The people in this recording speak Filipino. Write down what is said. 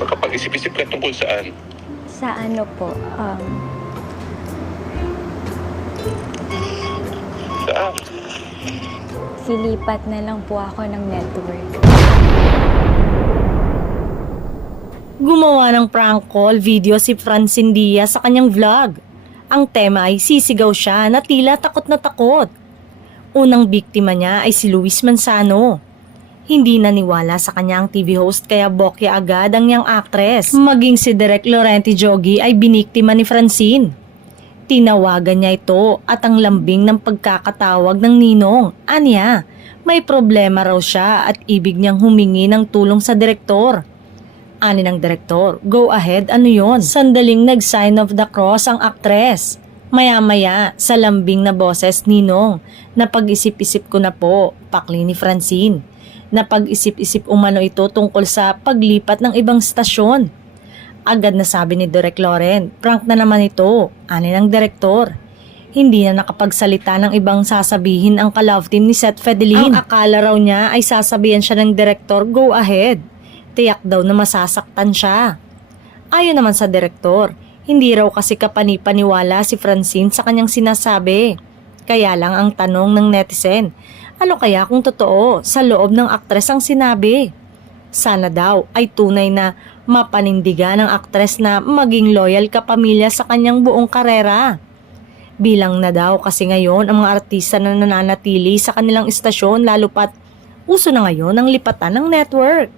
Makapag-isip-isip ka tungkol saan? Sa ano po, Saan? silipat na lang po ako ng network. Gumawa ng prank call video si Francine Diaz sa kanyang vlog. Ang tema ay sisigaw siya na tila takot na takot. Unang biktima niya ay si Luis Manzano. Hindi naniwala sa kanya ang TV host kaya bokya agad ang niyang actress. Maging si Direk Laurenti Joggy ay biniktima ni Francine. Tinawagan niya ito at ang lambing ng pagkakatawag ng ninong. Anya, may problema raw siya at ibig niyang humingi ng tulong sa direktor. Ani ng direktor, go ahead, ano yon? Sandaling nag-sign of the cross ang aktres. Maya-maya, sa lambing na boses, ninong, napag-isip-isip ko na po, pakli ni Francine. Napag-isip-isip umano ito tungkol sa paglipat ng ibang stasyon. Agad na sabi ni Direk Loren, prank na naman ito, ani ng direktor. Hindi na nakapagsalita ng ibang sasabihin ang ka-love team ni Seth Fedelin. Ang akala raw niya ay sasabihan siya ng direktor, go ahead. Tiyak daw na masasaktan siya. Ayon naman sa direktor, hindi raw kasi kapanipaniwala si Francine sa kanyang sinasabi. Kaya lang ang tanong ng netizen, ano kaya kung totoo sa loob ng aktres ang sinabi? Sana daw ay tunay na mapanindigan ng aktres na maging loyal kapamilya sa kanyang buong karera. Bilang na daw kasi ngayon ang mga artista na nananatili sa kanilang istasyon lalo pat uso na ngayon ang lipatan ng network.